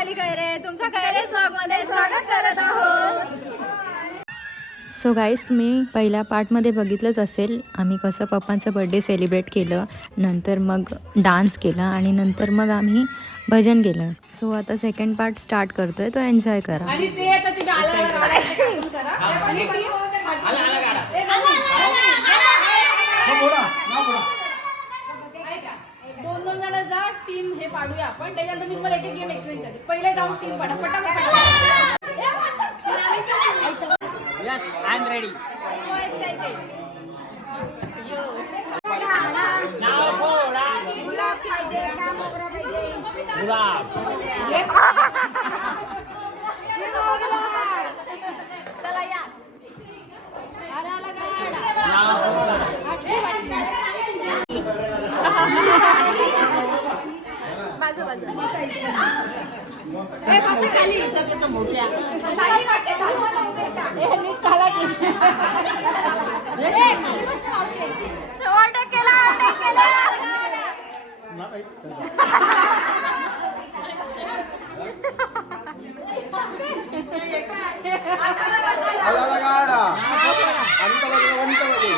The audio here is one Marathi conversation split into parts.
वैशाली खैरे तुमच्या खैरे व्लॉगमध्ये स्वागत करत आहोत. सो गाईज तुम्ही पहिल्या पार्टमध्ये बघितलंच असेल आम्ही कसं पप्पांचं बर्थडे सेलिब्रेट केलं, नंतर मग डान्स केला आणि नंतर मग आम्ही भजन केलं. सो आता सेकंड पार्ट स्टार्ट करतोय, तो एन्जॉय करा. आणि ते आता तुम्ही दोन दोन जण जा टीम हे पाडूया आपण. त्याच्यानंतर मी तुम्हाला एक एक गेम एक्सप्लेन करते. पहिले जाऊन टीम पाडा फटाफट. Yes, I'm ready. So excited. Now घोडा. गुलाब पाहिजे का मोगरा पाहिजे? गुलाब. चला या. आला गाडा. Now घोडा. बाजू बाजू. ए बस खाली. मोठ्या. खाली वाटे धावून पैसा. ए नीट खाला की. ए मस्त मावशी. ऑर्डर केला. आला गाडा आणि तवा वनिता मध्ये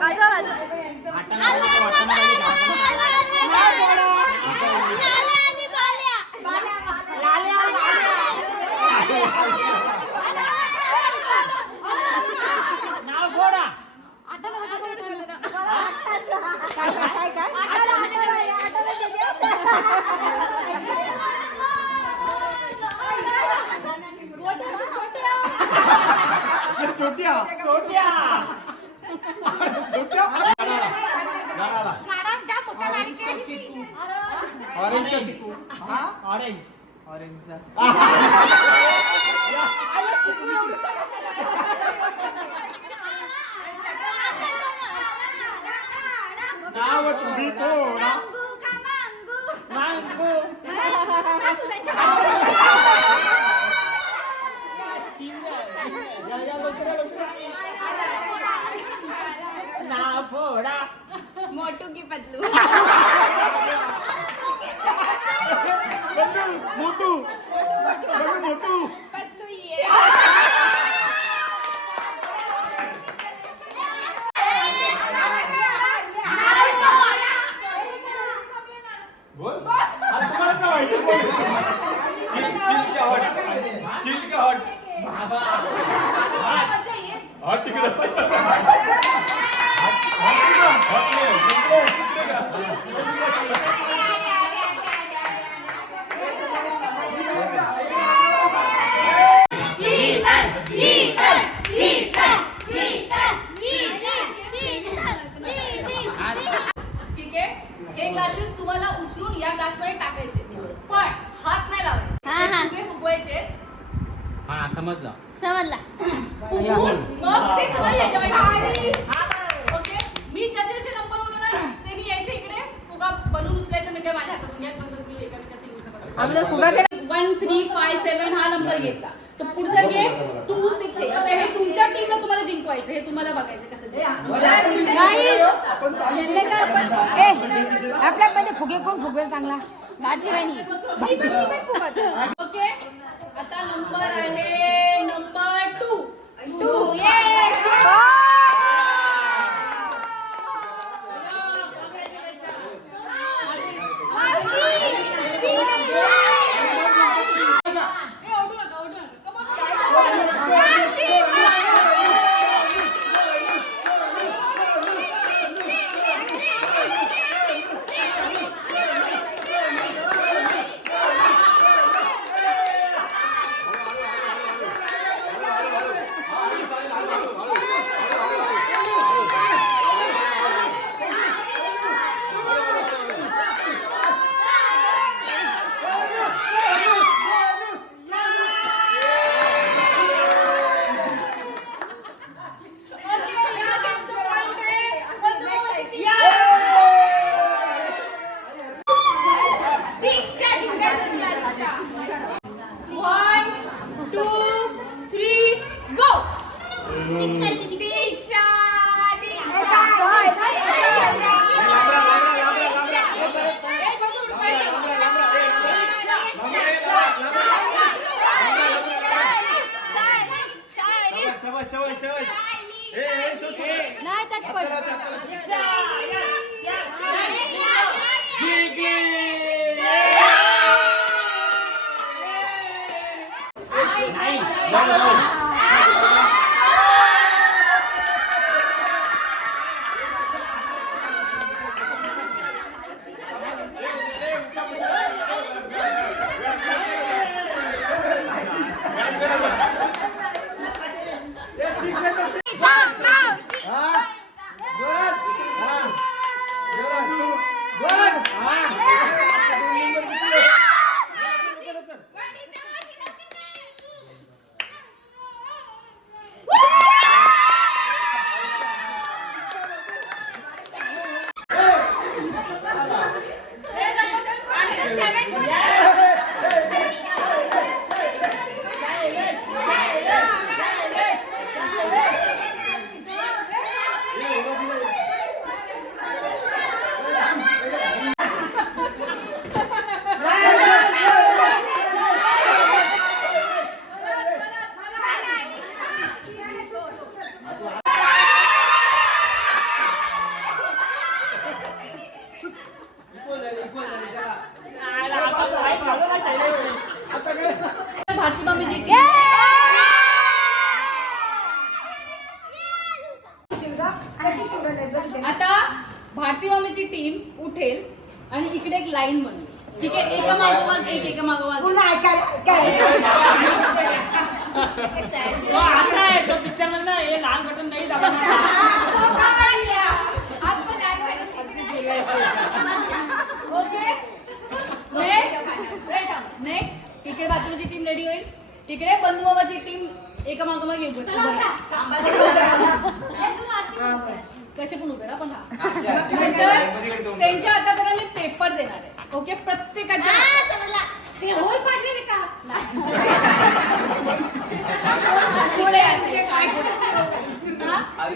बाजू बाजू. Now घोडा. छोट्या चिकू ऑरेंज का चिकू Orange. ऑरेंजचा Now तुम्ही घोडा. मांगू. Now घोडा. मोटू की पतलू. मोटू पतलू ये. बोल आता तुम्हाला काय माहिती बोल चिल का हॉट बाबा. मजा ये. हॉट तिकडे ठीक आहे. हे ग्लासेस तुम्हाला उचलून या ग्लासमध्ये टाकायचे, पण हात नाही लावायचे. फुगे फुगवायचे. हा समजलं. फुगवून मग ते तुम्हाला याच्यामध्ये ओके. मी जसे जसे नंबर बोललो ना त्यांनी यायचं इकडे. फुगा बनवून उचलायचं. मी काय माझ्या हातातून घ्या. नंतर तुम्ही एकामेकाचे यूज करता. 1 3 5 7 हा नंबर घेतला तर पुढचा गेम 2 6 आहे. आता हे तुमच्या टीमला तुम्हाला जिंकवायचं. हे तुम्हाला बघायचं कसं ते. आपल्यामध्ये फुगे कोण फुगवेल चांगला लाडकी बहिणी. ओके. आता नंबर आहे नंबर 2. शबाश नाही त्यात पण भारती मम्मीची आता भारती मम्मीची टीम उठेल आणि इकडे एक लाईन बनवेल. ठीक आहे, एका मागोमाग एका मागोमाग असं आहे तो पिक्चर मधलं हे लाल बटन नाही ओके. नेक्स्ट इकडे बाथरूमची टीम रेडी होईल. तिकडे बंधू मामाची टीम एका मागोमाग येऊ कसे पण उभे पण नंतर त्यांच्या हातात मी पेपर देणार आहे. ओके, प्रत्येकाच्या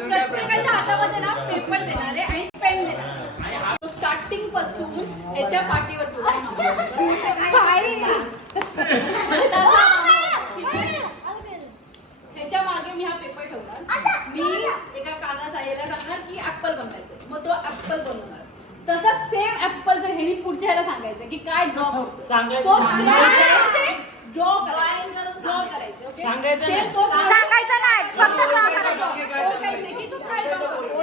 प्रत्येकाच्या हातामध्ये ना पेपर देणार आहे आणि पेन देणार आहे. स्टार्टिंग पासून याच्या पाठीवर ह्याच्या मागे मी हा पेपर ठेवणार. मी एका कानाचा याला सांगणार की ऍपल बनवायचं, मग तो ऍपल बनवणार. तसा सेम ऍपल जर ह्यानी पुढच्या ह्याला सांगायचं की काय ड्रॉ ड्रॉ करायचं. ओके, सेम तो सांगायचं नाही, फक्त ड्रॉ करायचं. ओळखायचं की तू काय ड्रॉ करतो.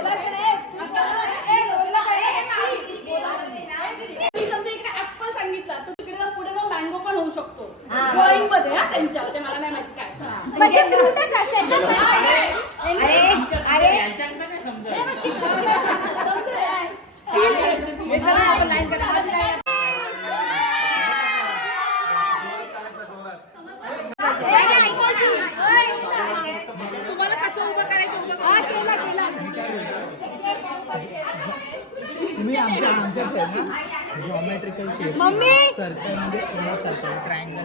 मी समजा इकडे ऍपल सांगितला, तो तिकडे पुढे जाऊन मँगो पण होऊ शकतो ड्रॉइंग मध्ये. हा त्यांच्या ते मला नाही माहिती काय म्हणजे फ्रूटच असेल. अरे यांच्याकडे काय समजा तुम्हाला कसं उभं करायचं तुम्ही आमच्यात आहे ना जॉमेट्रिकल शेप मम्मी सर्कल म्हणजे पूर्ण सर्कल ट्रायंगल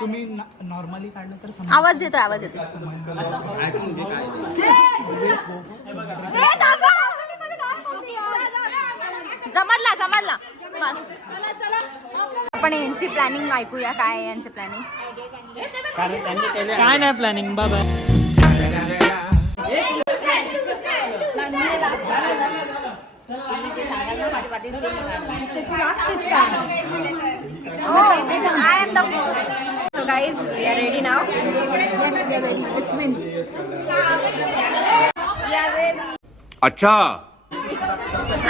तुम्ही नॉर्मली काढलं तर आवाज येतो समजला. आपण यांची प्लॅनिंग ऐकूया. काय आहे यांचं प्लॅनिंग? काय नाही प्लॅनिंग बाबा. So guys, we are ready now. Yes, we are ready. Let's win. अच्छा.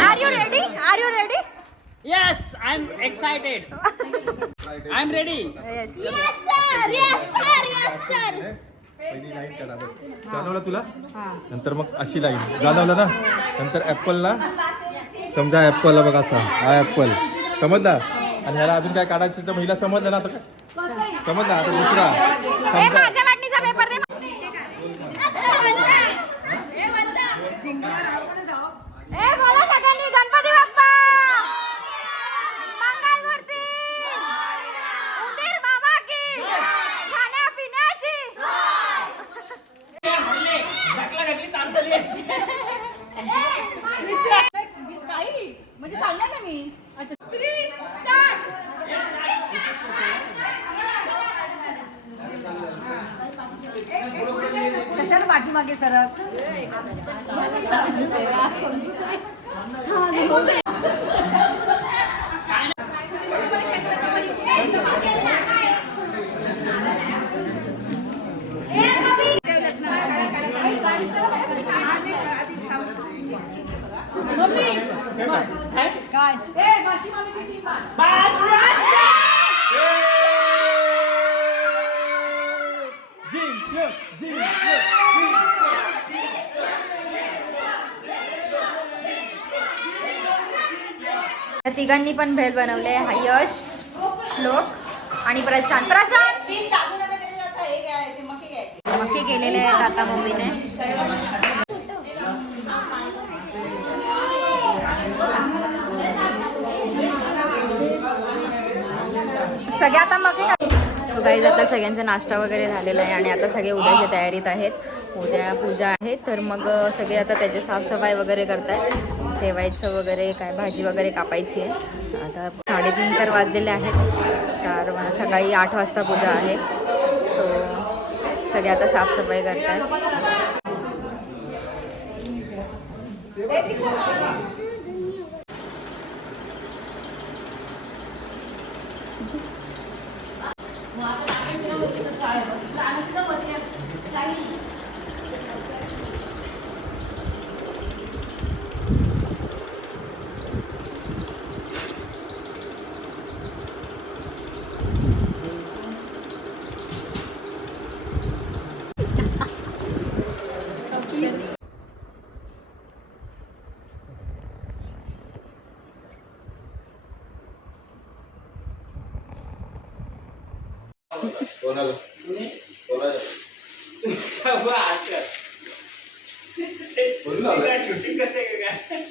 Are you ready? Are you ready? Yes, I'm excited. I'm ready. Yes. Yes, sir. Yes, sir. Yes, sir. पहिली लाईन काढा बघ. जाणवलं तुला? नंतर मग अशी लाईन जाणवलं ना. नंतर ऍपलला समजा ऍपलला बघा असा हा ऍपल समजला. आणि ह्याला अजून काय काढायचं तर महिला समजलं ना. आता काय समजला. आता दुसरा ए, माझ्या वाटणीचा पेपर दे. ए, बोला सगळ्यांनी गणपती बाप्पा मंगलमूर्ती उंदीर बाबा की खाण्यापिण्याची ढकली चालतली. काही म्हणजे चालणार ना मी. अच्छा 3 काय ए माझी मामीची टीम त्या तिघांनी पण भेल बनवले. हा यश, श्लोक आणि प्रशांत. प्रशांत मक्के केलेले आहेत आता मम्मीने. सगळे आता मक्के. सो गाईज आता सगळ्यांचा नाश्ता वगैरे झालेला आहे आणि आता सगळे उद्याच्या तयारीत आहेत. उद्या पूजा आहे तर मग सगळे आता त्याची साफसफाई वगैरे करतायत. जेवायचं वगैरे काय भाजी वगैरे कापायची आहे. आता 3:30 तर वाजलेले आहेत. सकाळी 8 वाजता पूजा आहे. सो सगळे आता साफसफाई करतायत. तुमच्या शूटिंग करते का काय?